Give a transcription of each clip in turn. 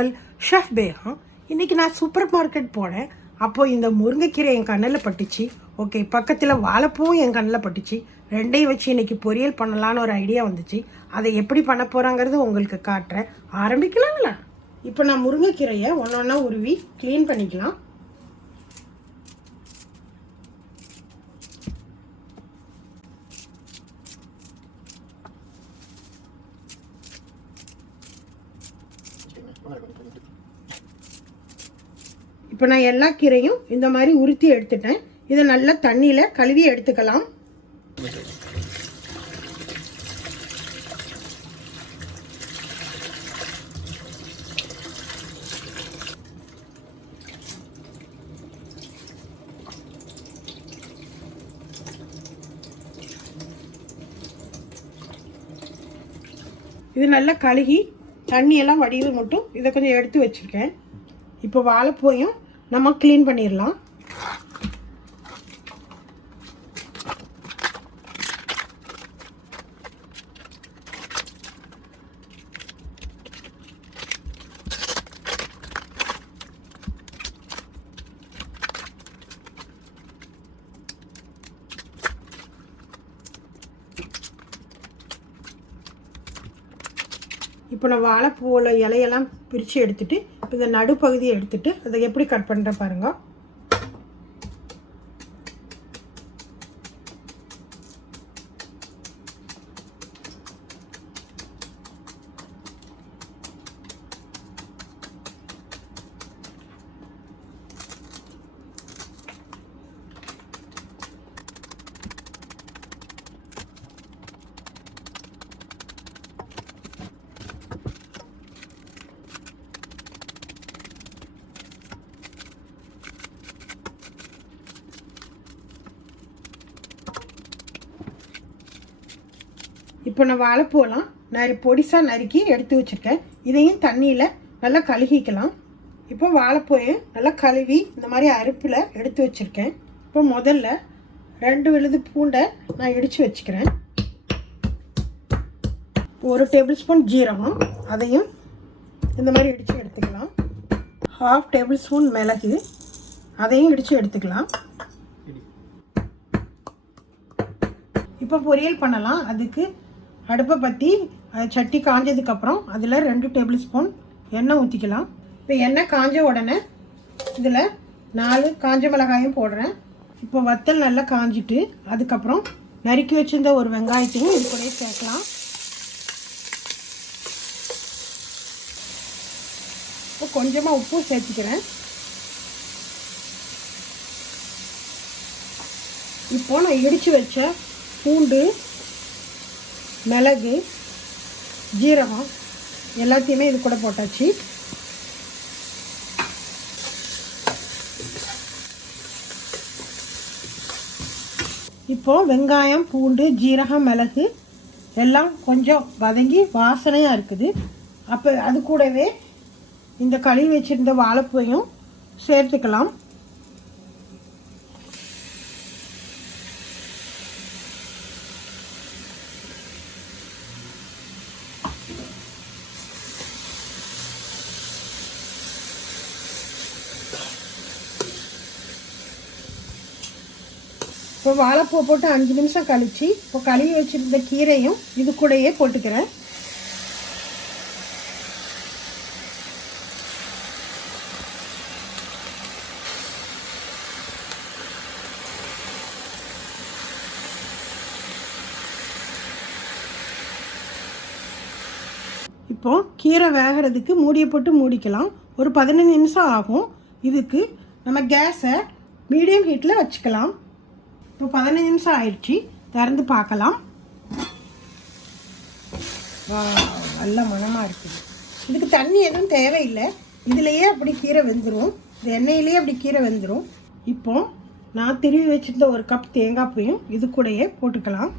உங்கள் ஷெஃப் பேகம். இன்றைக்கி நான் சூப்பர் மார்க்கெட் போனேன். அப்போது இந்த முருங்கைக்கீரை என் கண்ணில் பட்டுச்சு. ஓகே, பக்கத்தில் வாழைப்பூவும் என் கண்ணில் பட்டுச்சு. ரெண்டையும் வச்சு இன்றைக்கி பொரியல் பண்ணலான்னு ஒரு ஐடியா வந்துச்சு. அதை எப்படி பண்ண போகிறாங்கிறது உங்களுக்கு காட்டுறேன். ஆரம்பிக்கலாங்களா? இப்போ நான் முருங்கைக்கீரையை ஒன்றா உருவி க்ளீன் பண்ணிக்கலாம். இப்போ நான் எல்லா கீரையும் இந்த மாதிரி உருத்தி எடுத்துட்டேன். இதை நல்லா தண்ணியில் கழுவி எடுத்துக்கலாம். இது நல்லா கழுகி தண்ணியெல்லாம் வடிவு மட்டும் இதை கொஞ்சம் எடுத்து வச்சுருக்கேன். இப்போ வாழைப்பூயும் நம்ம க்ளீன் பண்ணிடலாம். இப்போ நான் வாழைப்பூவில் இலையெல்லாம் பிரித்து எடுத்துகிட்டு இப்போ இந்த நடுப்பகுதியை எடுத்துகிட்டு அதை எப்படி கட் பண்ணுறேன் பாருங்கள். இப்போ நான் வாழைப்பூலாம் பொடிசாக நறுக்கி எடுத்து வச்சுருக்கேன். இதையும் தண்ணியில் நல்லா கழுகிக்கலாம். இப்போ வாழைப்பூயை நல்லா கழுவி இந்த மாதிரி அரிப்பில் எடுத்து வச்சுருக்கேன். இப்போ முதல்ல 2 விழுது பூண்டை நான் இடித்து வச்சுக்கிறேன். 1 டேபிள் ஸ்பூன் ஜீரகம், அதையும் இந்த மாதிரி இடித்து எடுத்துக்கலாம். 1/2 டேபிள் ஸ்பூன் மிளகு, அதையும் இடித்து எடுத்துக்கலாம். இப்போ பொரியல் பண்ணலாம். அதுக்கு அடுப்பை பற்றி சட்டி காஞ்சதுக்கப்புறம் அதில் 2 டேபிள் ஸ்பூன் எண்ணெய் ஊற்றிக்கலாம். இப்போ எண்ணெய் காஞ்ச உடனே இதில் 4 காஞ்ச மிளகாயும் போடுறேன். இப்போ வத்தல் நல்லா காஞ்சிட்டு அதுக்கப்புறம் நறுக்கி வச்சுருந்த ஒரு வெங்காயத்தையும் இது கூட சேர்க்கலாம். இப்போ கொஞ்சமாக உப்பு சேர்த்துக்கிறேன். இப்போ நான் இடித்து வச்ச பூண்டு, மிளகு, ஜீரகம் எல்லாத்தையுமே இது கூட போட்டாச்சு. இப்போது வெங்காயம், பூண்டு, ஜீரகம், மிளகு எல்லாம் கொஞ்சம் வதங்கி வாசனையாக இருக்குது. அப்போ அது கூடவே இந்த கழுவி வச்சுருந்த வாழைப்பூவையும் சேர்த்துக்கலாம். இப்போ வாழைப்பூ போட்டு 5 நிமிஷம் கழித்து இப்போ கழுவி வச்சுருந்த கீரையும் இது கூடயே போட்டுக்கிறேன். இப்போ கீரை வேகிறதுக்கு மூடியை போட்டு மூடிக்கலாம். ஒரு 15 நிமிஷம் ஆகும். இதுக்கு நம்ம கேஸை மீடியம் ஹீட்டில் வச்சுக்கலாம். இப்போ 15 நிமிஷம் ஆயிடுச்சு. திறந்து பார்க்கலாம். நல்ல மணமாக இருக்குது. இதுக்கு தண்ணி எதுவும் தேவையில்லை. இதிலையே அப்படி கீரை வெந்துடும். இந்த எண்ணெயிலேயே அப்படி கீரை வெந்துடும். இப்போ நான் திருவி வச்சுருந்த 1 கப் தேங்காய் பூயும் இது கூடயே போட்டுக்கலாம்.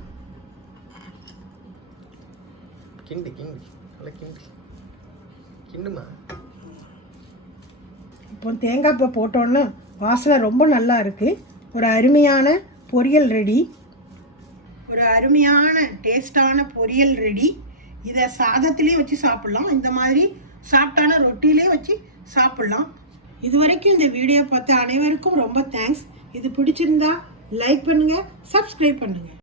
இப்போ தேங்காய் பூ போட்டோன்னா வாசனை ரொம்ப நல்லா இருக்குது. ஒரு அருமையான பொரியல் ரெடி. ஒரு அருமையான டேஸ்டான பொரியல் ரெடி. இதை சாதத்துலேயும் வச்சு சாப்பிட்லாம். இந்த மாதிரி சாஃப்டான ரொட்டியிலே வச்சு சாப்பிட்லாம். இது வரைக்கும் இந்த வீடியோ பார்த்த அனைவருக்கும் ரொம்ப தேங்க்ஸ். இது பிடிச்சிருந்தா லைக் பண்ணுங்கள், சப்ஸ்கிரைப் பண்ணுங்கள்.